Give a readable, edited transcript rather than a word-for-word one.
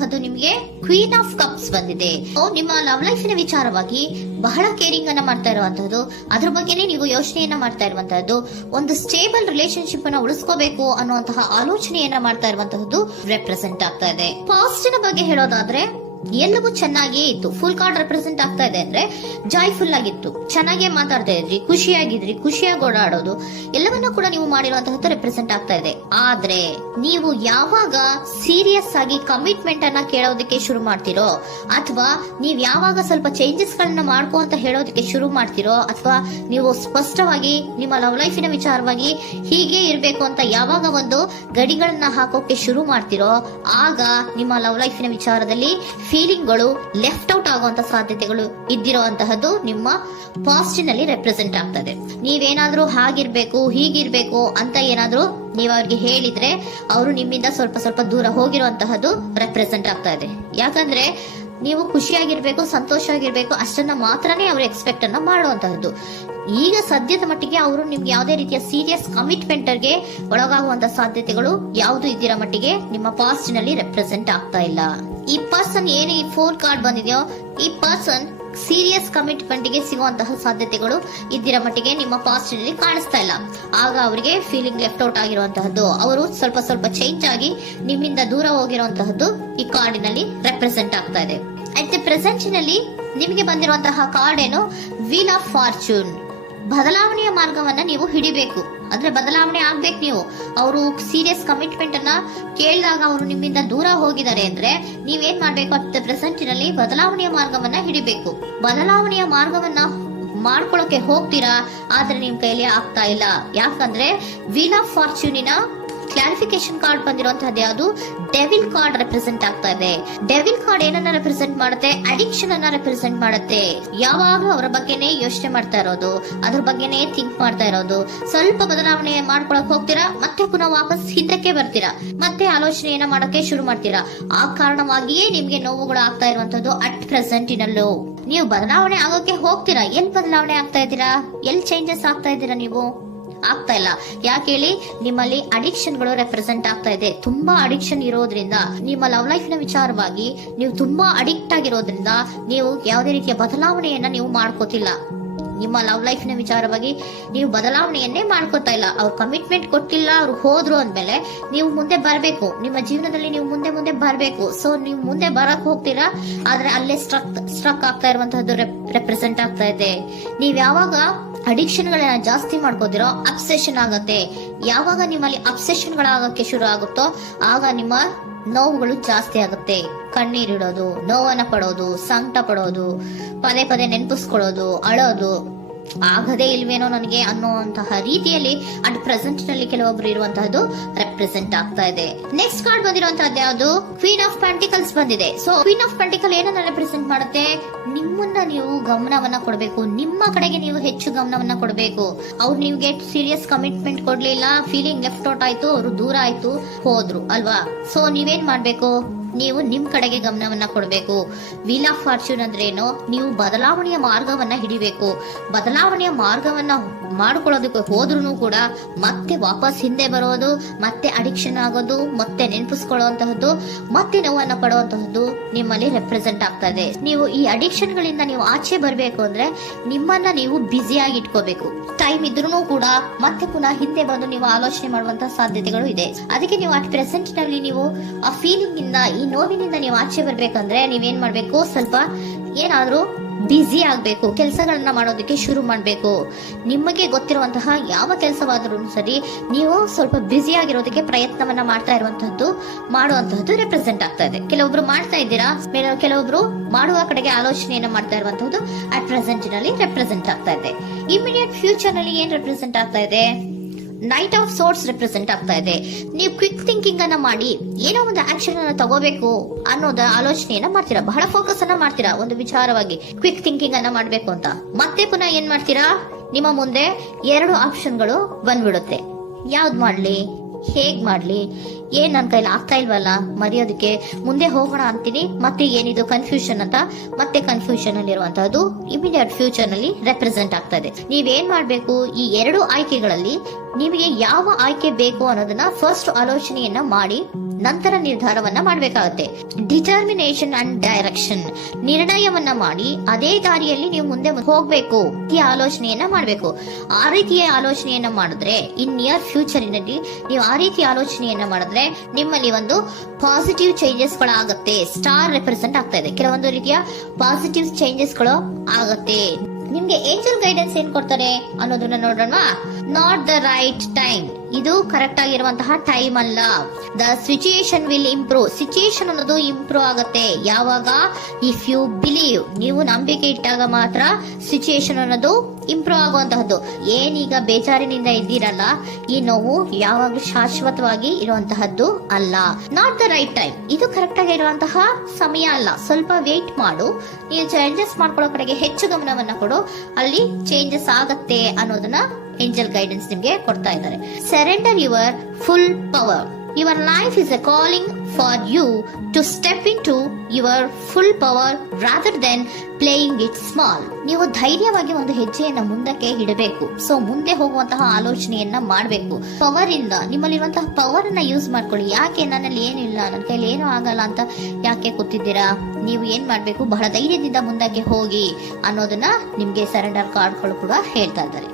ಬಂದಿರುವಂತಹದ್ದು ನಿಮಗೆ queen of cups ಬಂದಿದೆ. ನಿಮ್ಮ ಲವ್ ಲೈಫಿನ ವಿಚಾರವಾಗಿ ಬಹಳ ಕೇರಿಂಗ್ ಅನ್ನ ಮಾಡ್ತಾ ಇರುವಂತಹದ್ದು, ಅದ್ರ ಬಗ್ಗೆನೇ ನೀವು ಯೋಚನೆಯನ್ನ ಮಾಡ್ತಾ ಇರುವಂತಹದ್ದು, ಒಂದು ಸ್ಟೇಬಲ್ ರಿಲೇಶನ್ಶಿಪ್ ಅನ್ನ ಉಳಿಸ್ಕೋಬೇಕು ಅನ್ನುವಂತಹ ಆಲೋಚನೆಯನ್ನ ಮಾಡ್ತಾ ಇರುವಂತಹದ್ದು ರೆಪ್ರೆಸೆಂಟ್ ಆಗ್ತಾ ಇದೆ. ಪಾಸ್ಟ್ ನ ಬಗ್ಗೆ ಹೇಳೋದಾದ್ರೆ ಎಲ್ಲವೂ ಚೆನ್ನಾಗಿಯೇ ಇತ್ತು. ಫುಲ್ ಕಾರ್ಡ್ ರೆಪ್ರೆಸೆಂಟ್ ಆಗ್ತಾ ಇದೆ ಅಂದ್ರೆ ಜಾಯ್ಫುಲ್ ಆಗಿತ್ತು, ಚೆನ್ನಾಗೇ ಮಾತಾಡ್ತಾ ಇದ್ರಿ, ಖುಷಿಯಾಗಿದ್ರಿ, ಖುಷಿಯಾಗಿ ಓಡಾಡೋದು ಎಲ್ಲವನ್ನ ಕೂಡ ನೀವು ಮಾಡಿರುವಂತಹದ್ದು ರೆಪ್ರೆಸೆಂಟ್ ಆಗ್ತಾ ಇದೆ. ಆದ್ರೆ ನೀವು ಯಾವಾಗ ಸೀರಿಯಸ್ ಆಗಿ ಕಮಿಟ್ಮೆಂಟ್ ಅನ್ನ ಕೇಳೋದಕ್ಕೆ ಶುರು ಮಾಡ್ತಿರೋ, ಅಥವಾ ನೀವ್ ಯಾವಾಗ ಸ್ವಲ್ಪ ಚೇಂಜಸ್ ಗಳನ್ನ ಮಾಡ್ಕೋ ಅಂತ ಹೇಳೋದಕ್ಕೆ ಶುರು ಮಾಡ್ತಿರೋ, ಅಥವಾ ನೀವು ಸ್ಪಷ್ಟವಾಗಿ ನಿಮ್ಮ ಲವ್ ಲೈಫಿನ ವಿಚಾರವಾಗಿ ಹೀಗೆ ಇರ್ಬೇಕು ಅಂತ ಯಾವಾಗ ಒಂದು ಗಡಿಗಳನ್ನ ಹಾಕೋಕೆ ಶುರು ಮಾಡ್ತಿರೋ, ಆಗ ನಿಮ್ಮ ಲವ್ ಲೈಫಿನ ವಿಚಾರದಲ್ಲಿ ಫೀಲಿಂಗ್ಗಳು ಲೆಫ್ಟ್ ಔಟ್ ಆಗುವಂತ ಸಾಧ್ಯತೆಗಳು ಇದ್ದಿರುವಂತಹದ್ದು ನಿಮ್ಮ ಪಾಸ್ಟಿನಲ್ಲಿ ರೆಪ್ರೆಸೆಂಟ್ ಆಗ್ತದೆ. ನೀವೇನಾದ್ರೂ ಹಾಗಿರ್ಬೇಕು ಹೀಗಿರ್ಬೇಕು ಅಂತ ಏನಾದ್ರೂ ನೀವು ಅವ್ರಿಗೆ ಹೇಳಿದ್ರೆ ಅವರು ನಿಮ್ಮಿಂದ ಸ್ವಲ್ಪ ಸ್ವಲ್ಪ ದೂರ ಹೋಗಿರುವಂತಹದ್ದು ರೆಪ್ರೆಸೆಂಟ್ ಆಗ್ತಾ ಇದೆ. ಯಾಕಂದ್ರೆ ನೀವು ಖುಷಿಯಾಗಿರ್ಬೇಕು, ಸಂತೋಷವಾಗಿರ್ಬೇಕು ಅಷ್ಟನ್ನ ಮಾತ್ರನೇ ಅವರು ಎಕ್ಸ್ಪೆಕ್ಟ್ ಅನ್ನ ಮಾಡುವಂತಹದ್ದು. ಈಗ ಸದ್ಯದ ಮಟ್ಟಿಗೆ ಅವರು ನಿಮ್ಗೆ ಯಾವುದೇ ರೀತಿಯ ಸೀರಿಯಸ್ ಕಮಿಟ್ಮೆಂಟ್ ಗೆ ಒಳಗಾಗುವಂತ ಸಾಧ್ಯತೆಗಳು ಯಾವುದು ಇದ್ದಿರೋ ಮಟ್ಟಿಗೆ ನಿಮ್ಮ ಪಾಸ್ಟ್ ನಲ್ಲಿ ರೆಪ್ರೆಸೆಂಟ್ ಆಗ್ತಾ ಇಲ್ಲ. ಈ ಪರ್ಸನ್ ಏನು ಈ 4 ಕಾರ್ಡ್ ಬಂದಿದೆಯೋ, ಈ ಪರ್ಸನ್ ಸೀರಿಯಸ್ ಕಮಿಟ್ಮೆಂಟ್ ಗೆ ಸಿಗುವಂತಹ ಸಾಧ್ಯತೆಗಳು ಇದ್ದಿರೋ ಮಟ್ಟಿಗೆ ನಿಮ್ಮ ಪಾಸ್ಟ್ ನಲ್ಲಿ ಕಾಣಿಸ್ತಾ ಇಲ್ಲ. ಆಗ ಅವರಿಗೆ ಫೀಲಿಂಗ್ ಲೆಫ್ಟ್ ಔಟ್ ಆಗಿರುವಂತಹದ್ದು, ಅವರು ಸ್ವಲ್ಪ ಸ್ವಲ್ಪ ಚೇಂಜ್ ಆಗಿ ನಿಮ್ಮಿಂದ ದೂರ ಹೋಗಿರುವಂತಹದ್ದು ಈ ಕಾರ್ಡಿನಲ್ಲಿ ರೆಪ್ರೆಸೆಂಟ್ ಆಗ್ತಾ ಇದೆ. ಅಟ್ ದಿ ಪ್ರೆಸೆಂಟ್ ನಲ್ಲಿ ನಿಮಗೆ ಬಂದಿರುವಂತಹ ಕಾರ್ಡ್ ಏನು, ವೀಲ್ ಆಫ್ ಫಾರ್ಚೂನ್. ಬದಲಾವಣೆಯ ಮಾರ್ಗವನ್ನ ನೀವು ಹಿಡಿಬೇಕು, ಅಂದ್ರೆ ಬದಲಾವಣೆ ಆಗ್ಬೇಕು. ನೀವು ಅವರು ಸೀರಿಯಸ್ ಕಮಿಟ್ಮೆಂಟ್ ಅನ್ನ ಕೇಳಿದಾಗ ಅವರು ನಿಮ್ಮಿಂದ ದೂರ ಹೋಗಿದ್ದಾರೆ ಅಂದ್ರೆ ನೀವೇನ್ ಮಾಡ್ಬೇಕು, ಅಟ್ ಪ್ರೆಸೆಂಟ್ ನಲ್ಲಿ ಬದಲಾವಣೆಯ ಮಾರ್ಗವನ್ನ ಹಿಡಿಬೇಕು. ಬದಲಾವಣೆಯ ಮಾರ್ಗವನ್ನ ಮಾಡ್ಕೊಳಕ್ಕೆ ಹೋಗ್ತೀರಾ, ಆದ್ರೆ ನಿಮ್ ಕೈಲಿ ಆಗ್ತಾ ಇಲ್ಲ. ಯಾಕಂದ್ರೆ ವೀಲ್ ಆಫ್ ಫಾರ್ಚೂನಿನ ಕ್ಲಾರಿಫಿಕೇಶನ್ ಕಾರ್ಡ್ ಬಂದಿರುವಂತಹದ್ದು ಯಾವುದು, ಡೆವಿಲ್ ಕಾರ್ಡ್ ರೆಪ್ರೆಸೆಂಟ್ ಆಗ್ತಾ ಇದೆ. ಡೆವಿಲ್ ಕಾರ್ಡ್ ಏನನ್ನ ರೆಪ್ರೆಸೆಂಟ್ ಮಾಡುತ್ತೆ, ಅಡಿಕ್ಷನ್ ಅನ್ನ ರೆಪ್ರೆಸೆಂಟ್ ಮಾಡುತ್ತೆ. ಯಾವಾಗ್ಲೂ ಅವರ ಬಗ್ಗೆನೇ ಯೋಚನೆ ಮಾಡ್ತಾ ಇರೋದು, ಅದ್ರ ಬಗ್ಗೆನೇ ಥಿಂಕ್ ಮಾಡ್ತಾ ಇರೋದು. ಸ್ವಲ್ಪ ಬದಲಾವಣೆ ಮಾಡ್ಕೊಳಕ್ ಹೋಗ್ತೀರಾ, ಮತ್ತೆ ಪುನಃ ವಾಪಸ್ ಹಿಂದಕ್ಕೆ ಬರ್ತೀರಾ, ಮತ್ತೆ ಆಲೋಚನೆಯನ್ನ ಮಾಡಕ್ಕೆ ಶುರು ಮಾಡ್ತೀರಾ. ಆ ಕಾರಣವಾಗಿಯೇ ನಿಮ್ಗೆ ನೋವುಗಳು ಆಗ್ತಾ ಇರುವಂತದ್ದು ಅಟ್ ಪ್ರೆಸೆಂಟ್ ನಲ್ಲೂ. ನೀವು ಬದಲಾವಣೆ ಆಗೋಕೆ ಹೋಗ್ತೀರಾ, ಎಲ್ಲಿ ಬದಲಾವಣೆ ಆಗ್ತಾ ಇದ್ದೀರಾ, ಎಲ್ಲಿ ಚೇಂಜಸ್ ಆಗ್ತಾ ಇದ್ದೀರಾ, ನೀವು ಆಗ್ತಾ ಇಲ್ಲ. ಯಾಕೆ ಹೇಳಿ, ನಿಮ್ಮಲ್ಲಿ ಅಡಿಕ್ಷನ್ ಗಳು ರೆಪ್ರೆಸೆಂಟ್ ಆಗ್ತಾ ಇದೆ. ತುಂಬಾ ಅಡಿಕ್ಷನ್ ಇರೋದ್ರಿಂದ, ನಿಮ್ಮ ಲವ್ ಲೈಫ್ ನ ವಿಚಾರವಾಗಿ ನೀವು ತುಂಬಾ ಅಡಿಕ್ಟ್ ಆಗಿರೋದ್ರಿಂದ ನೀವು ಯಾವುದೇ ರೀತಿಯ ಬದಲಾವಣೆಯನ್ನ ನೀವು ಮಾಡ್ಕೋತಿಲ್ಲ. ನಿಮ್ಮ ಲವ್ ಲೈಫ್ ನ ವಿಚಾರವಾಗಿ ನೀವು ಬದಲಾವಣೆಯನ್ನೇ ಮಾಡ್ಕೋತಾ ಇಲ್ಲ. ಅವ್ರು ಕಮಿಟ್ಮೆಂಟ್ ಕೊಟ್ಟಿಲ್ಲ, ಅವ್ರು ಹೋದ್ರು ಅಂದ್ಮೇಲೆ ನೀವು ಮುಂದೆ ಬರ್ಬೇಕು, ನಿಮ್ಮ ಜೀವನದಲ್ಲಿ ನೀವು ಮುಂದೆ ಮುಂದೆ ಬರ್ಬೇಕು. ಸೊ ನೀವು ಮುಂದೆ ಬರಕ್ ಹೋಗ್ತೀರಾ, ಆದ್ರೆ ಅಲ್ಲೇ ಸ್ಟ್ರಕ್ ಆಗ್ತಾ ಇರುವಂತಹದ್ದು ರೆಪ್ರೆಸೆಂಟ್ ಆಗ್ತಾ ಇದೆ. ನೀವ್ ಯಾವಾಗ ಅಡಿಕ್ಷನ್ ಗಳನ್ನ ಜಾಸ್ತಿ ಮಾಡ್ಕೋದಿರೋ ಅಬ್ಸೆಷನ್ ಆಗತ್ತೆ. ಯಾವಾಗ ನಿಮ್ಮಲ್ಲಿ ಅಬ್ಸೆಷನ್ ಗಳಾಗಕ್ಕೆ ಶುರು ಆಗುತ್ತೋ ಆಗ ನಿಮ್ಮ ನೋವುಗಳು ಜಾಸ್ತಿ ಆಗುತ್ತೆ. ಕಣ್ಣೀರಿಡೋದು, ನೋವನ್ನ ಪಡೋದು, ಸಂಕಟ ಪಡೋದು, ಪದೇ ಪದೇ ನೆನಪಿಸ್ಕೊಳ್ಳೋದು, ಅಳೋದು, ಆಗದೇ ಇಲ್ವೇನೋ ನನಗೆ ಅನ್ನುವಂತಹ ರೀತಿಯಲ್ಲಿ ಅಟ್ ಪ್ರೆಸೆಂಟ್ ನಲ್ಲಿ ಕೆಲವೊಬ್ರು ಇರುವಂತಹದ್ದು ರೆಪ್ರೆಸೆಂಟ್ ಆಗ್ತಾ ಇದೆ. ನೆಕ್ಸ್ಟ್ ಕಾರ್ಡ್ ಬಂದಿರುವಂತಹದ್ದು ಯಾವುದು, ಕ್ವೀನ್ ಆಫ್ ಪೆಂಟಿಕಲ್ಸ್ ಬಂದಿದೆ. ಸೊ ಕ್ವೀನ್ ಆಫ್ ಪೆಂಟಿಕಲ್ ಏನನ್ನ ರೆಪ್ರೆಸೆಂಟ್ ಮಾಡುತ್ತೆ, ನಿಮ್ಮನ್ನ ನೀವು ಗಮನವನ್ನ ಕೊಡಬೇಕು, ನಿಮ್ಮ ಕಡೆಗೆ ನೀವು ಹೆಚ್ಚು ಗಮನವನ್ನ ಕೊಡಬೇಕು. ಅವ್ರು ನಿಮ್ಗೆ ಸೀರಿಯಸ್ ಕಮಿಟ್ಮೆಂಟ್ ಕೊಡ್ಲಿಲ್ಲ, ಫೀಲಿಂಗ್ ಲೆಫ್ಟ್ ಔಟ್ ಆಯ್ತು, ಅವರು ದೂರ ಆಯ್ತು, ಹೋದ್ರು ಅಲ್ವಾ. ಸೊ ನೀವೇನ್ ಮಾಡ್ಬೇಕು, ನೀವು ನಿಮ್ ಕಡೆಗೆ ಗಮನವನ್ನ ಕೊಡಬೇಕು. ವೀಲ್ ಆಫ್ ಫಾರ್ಚೂನ್ ಅಂದ್ರೆ ಏನು, ನೀವು ಬದಲಾವಣೆಯ ಮಾರ್ಗವನ್ನ ಹಿಡಿಬೇಕು. ಬದಲಾವಣೆಯ ಮಾರ್ಗವನ್ನ ಮಾಡ್ಕೊಳ್ಳೋದಕ್ಕೆ ಹೋದ್ರೂ ಕೂಡ ಮತ್ತೆ ವಾಪಸ್ ಹಿಂದೆ ಬರೋದು, ಮತ್ತೆ ಅಡಿಕ್ಷನ್ ಆಗೋದು, ಮತ್ತೆ ನೆನಪಿಸ್ಕೊಳ್ಳುವಂತಹದ್ದು, ಮತ್ತೆ ನೋವನ್ನ ಪಡುವಂತಹದ್ದು ನಿಮ್ಮಲ್ಲಿ ರೆಪ್ರೆಸೆಂಟ್ ಆಗ್ತಾ ಇದೆ. ನೀವು ಈ ಅಡಿಕ್ಷನ್ ಗಳಿಂದ ನೀವು ಆಚೆ ಬರ್ಬೇಕು ಅಂದ್ರೆ ನಿಮ್ಮನ್ನ ನೀವು ಬ್ಯುಸಿಯಾಗಿ ಇಟ್ಕೋಬೇಕು. ಟೈಮ್ ಇದ್ರೂ ಕೂಡ ಮತ್ತೆ ಪುನಃ ಹಿಂದೆ ಬಂದು ನೀವು ಆಲೋಚನೆ ಮಾಡುವಂತಹ ಸಾಧ್ಯತೆಗಳು ಇದೆ. ಅದಕ್ಕೆ ನೀವು ಅಟ್ ಪ್ರೆಸೆಂಟ್ ನಲ್ಲಿ ನೀವು ಆ ಫೀಲಿಂಗ್ ಇಂದ, ಈ ನೋವಿನಿಂದ ನೀವು ಆಚೆ ಬರ್ಬೇಕಂದ್ರೆ ನೀವೇನ್ ಮಾಡ್ಬೇಕು, ಸ್ವಲ್ಪ ಏನಾದ್ರೂ ಬ್ಯುಸಿ ಆಗ್ಬೇಕು, ಕೆಲಸಗಳನ್ನ ಮಾಡೋದಕ್ಕೆ ಶುರು ಮಾಡ್ಬೇಕು. ನಿಮಗೆ ಗೊತ್ತಿರುವಂತಹ ಯಾವ ಕೆಲಸವಾದ್ರೂ ಸರಿ, ನೀವು ಸ್ವಲ್ಪ ಬ್ಯುಸಿ ಆಗಿರೋದಕ್ಕೆ ಪ್ರಯತ್ನವನ್ನ ಮಾಡ್ತಾ ಇರುವಂತಹದ್ದು, ಮಾಡುವಂತಹದ್ದು ರೆಪ್ರೆಸೆಂಟ್ ಆಗ್ತಾ ಇದೆ. ಕೆಲವೊಬ್ರು ಮಾಡ್ತಾ ಇದ್ದೀರಾ, ಕೆಲವೊಬ್ರು ಮಾಡುವ ಕಡೆಗೆ ಆಲೋಚನೆಯನ್ನ ಮಾಡ್ತಾ ಇರುವಂತಹದ್ದು ಅಟ್ ಪ್ರೆಸೆಂಟ್ ನಲ್ಲಿ ರೆಪ್ರೆಸೆಂಟ್ ಆಗ್ತಾ ಇದೆ. ಇಮಿಡಿಯೇಟ್ ಫ್ಯೂಚರ್ ನಲ್ಲಿ ಏನ್ ರೆಪ್ರೆಸೆಂಟ್ ಆಗ್ತಾ ಇದೆ, ನೈಟ್ ಆಫ್ ಸೋರ್ಟ್ಸ್ ರೆಪ್ರೆಸೆಂಟ್ ಆಗ್ತಾ ಇದೆ. ನೀವು ಕ್ವಿಕ್ ಥಿಂಕಿಂಗ್ ಅನ್ನ ಮಾಡಿ ಏನೋ ಒಂದು ಆಕ್ಷನ್ ಅನ್ನ ತಗೋಬೇಕು ಅನ್ನೋದ ಆಲೋಚನೆಯನ್ನ ಮಾಡ್ತೀರಾ, ಬಹಳ ಫೋಕಸ್ ಅನ್ನ ಮಾಡ್ತೀರಾ ಒಂದು ವಿಚಾರವಾಗಿ, ಕ್ವಿಕ್ ಥಿಂಕಿಂಗ್ ಅನ್ನ ಮಾಡ್ಬೇಕು ಅಂತ. ಮತ್ತೆ ಪುನಃ ಏನ್ ಮಾಡ್ತೀರಾ, ನಿಮ್ಮ ಮುಂದೆ 2 ಆಪ್ಷನ್ಗಳು ಬಂದ್ಬಿಡುತ್ತೆ. ಯಾವ್ದು ಮಾಡ್ಲಿ, ಹೇಗ್ ಮಾಡ್ಲಿ, ಏನ್ ನನ್ನ ಕೈಲಿ ಆಗ್ತಾ ಇಲ್ವಲ್ಲ ಮರೆಯೋದಕ್ಕೆ, ಮುಂದೆ ಹೋಗೋಣ ಅಂತೀನಿ, ಮತ್ತೆ ಏನಿದು ಕನ್ಫ್ಯೂಷನ್ ಅಂತ ಮತ್ತೆ ಕನ್ಫ್ಯೂಷನ್ ಅಲ್ಲಿ ಇರುವಂತಹದ್ದು ಇಮಿಡಿಯೇಟ್ ಫ್ಯೂಚರ್ ನಲ್ಲಿ ರೆಪ್ರೆಸೆಂಟ್ ಆಗ್ತಾ ಇದೆ. ನೀವೇನ್ ಮಾಡ್ಬೇಕು, ಈ ಎರಡು ಆಯ್ಕೆಗಳಲ್ಲಿ ನಿಮಗೆ ಯಾವ ಆಯ್ಕೆ ಬೇಕು ಅನ್ನೋದನ್ನ ಫಸ್ಟ್ ಆಲೋಚನೆಯನ್ನ ಮಾಡಿ ನಂತರ ನಿರ್ಧಾರವನ್ನ ಮಾಡಬೇಕಾಗುತ್ತೆ. ಡಿಟರ್ಮಿನೇಷನ್ ಅಂಡ್ ಡೈರೆಕ್ಷನ್, ನಿರ್ಣಯವನ್ನ ಮಾಡಿ ಅದೇ ದಾರಿಯಲ್ಲಿ ನೀವು ಮುಂದೆ ಹೋಗ್ಬೇಕು ಈ ಆಲೋಚನೆಯನ್ನ ಮಾಡಬೇಕು. ಆ ರೀತಿಯ ಆಲೋಚನೆಯನ್ನ ಮಾಡಿದ್ರೆ ಇನ್ ನಿಯರ್ ಫ್ಯೂಚರಿನಲ್ಲಿ ನೀವು ಆ ರೀತಿ ಆಲೋಚನೆಯನ್ನ ಮಾಡಿದ್ರೆ ನಿಮ್ಮಲ್ಲಿ ಒಂದು ಪಾಸಿಟಿವ್ ಚೇಂಜಸ್ ಗಳು ಆಗುತ್ತೆ. ಸ್ಟಾರ್ ರೆಪ್ರೆಸೆಂಟ್ ಆಗ್ತಾ ಇದೆ, ಕೆಲವೊಂದು ರೀತಿಯ ಪಾಸಿಟಿವ್ ಚೇಂಜಸ್ ಗಳು ಆಗುತ್ತೆ. ನಿಮ್ಗೆ ಏಂಜಲ್ ಗೈಡೆನ್ಸ್ ಏನ್ ಕೊಡ್ತಾರೆ ಅನ್ನೋದನ್ನ ನೋಡೋಣ. ನಾಟ್ ದ ರೈಟ್ ಟೈಮ್, ಇದು ಕರೆಕ್ಟ್ ಆಗಿರುವಂತಹ ಟೈಮ್ ಅಲ್ಲ. The situation will improve, situation ಅನ್ನೋದು ಇಂಪ್ರೂವ್ ಆಗುತ್ತೆ ಯಾವಾಗ, ಇಫ್ ಯು ಬಿಲೀವ್, ನೀವು ನಂಬಿಕೆ ಇಟ್ಟಾಗ ಮಾತ್ರ ಸಿಚುಯೇಷನ್ ಅನ್ನೋದು ಇಂಪ್ರೂವ್ ಆಗುವಂತಹದ್ದು. ಏನೀಗ ಬೇಜಾರಿನಿಂದ ಇದ್ದೀರಲ್ಲ, ಈ ನೋವು ಯಾವಾಗಲೂ ಶಾಶ್ವತವಾಗಿ ಇರುವಂತಹದ್ದು ಅಲ್ಲ. ನಾಟ್ ದ ರೈಟ್ ಟೈಮ್, ಇದು ಕರೆಕ್ಟ್ ಆಗಿರುವಂತಹ ಸಮಯ ಅಲ್ಲ, ಸ್ವಲ್ಪ ವೇಟ್ ಮಾಡು, ನೀವು ಚೇಂಜಸ್ ಮಾಡ್ಕೊಳ್ಳೋ ಕಡೆಗೆ ಹೆಚ್ಚು ಗಮನವನ್ನ ಕೊಡು, ಅಲ್ಲಿ ಚೇಂಜಸ್ ಆಗತ್ತೆ ಅನ್ನೋದನ್ನ ಏಂಜಲ್ ಗೈಡೆನ್ಸ್ ನಿಮ್ಗೆ ಕೊಡ್ತಾ ಇದ್ದಾರೆ. Surrender your full power, your life is a calling for you to step in to your full power rather than playing it small. ನೀವು ಧೈರ್ಯವಾಗಿ ಒಂದು ಹೆಜ್ಜೆಯನ್ನ ಮುಂದಕ್ಕೆ ಇಡಬೇಕು. ಸೊ ಮುಂದೆ ಹೋಗುವಂತಹ ಆಲೋಚನೆಯನ್ನ ಮಾಡಬೇಕು. ಪವರ್ ಇಂದ, ನಿಮ್ಮಲ್ಲಿರುವಂತಹ ಪವರ್ ಅನ್ನ ಯೂಸ್ ಮಾಡ್ಕೊಳ್ಳಿ. ಯಾಕೆ ನನ್ನಲ್ಲಿ ಏನಿಲ್ಲ, ನನ್ನ ಕೈಲಿ ಏನೂ ಆಗಲ್ಲ ಅಂತ ಯಾಕೆ ಕೂತಿದ್ದೀರಾ? ನೀವು ಏನ್ ಮಾಡ್ಬೇಕು, ಬಹಳ ಧೈರ್ಯದಿಂದ ಮುಂದಕ್ಕೆ ಹೋಗಿ ಅನ್ನೋದನ್ನ ನಿಮ್ಗೆ ಸರೆಂಡರ್ ಕಾರ್ಡ್ಗಳು ಕೂಡ ಹೇಳ್ತಾ ಇದ್ದಾರೆ.